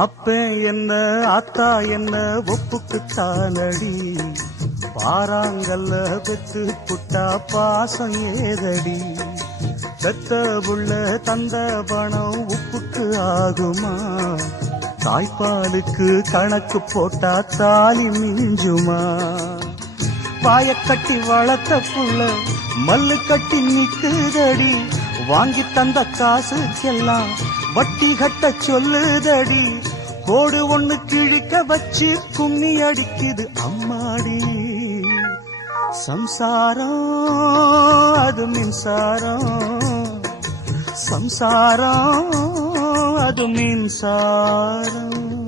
அப்ப என்ன ஆத்தா என்ன ஒப்புக்குத்தானடி, பாறாங்கல்ல பெத்து புட்டா பாசம் ஏதடி, பெத்த புள்ள தந்த பணம் உப்புக்கு ஆகுமா, தாய்ப்பாலுக்கு கணக்கு போட்டா தாலி மிஞ்சுமா, வாயக்கட்டி வளர்த்த புள்ள மல்லு கட்டி நிக்குதடி, வாங்கி தந்த காசுக்கெல்லாம் வட்டி கட்ட சொல்லுதடி, கோடு ஒண்ணு கிழிக்க வச்சு கும்மி அடிக்குது அம்மாடி, சம்சாரம் அது மின்சாரம், சம்சாரம் அது மின்சாரம்.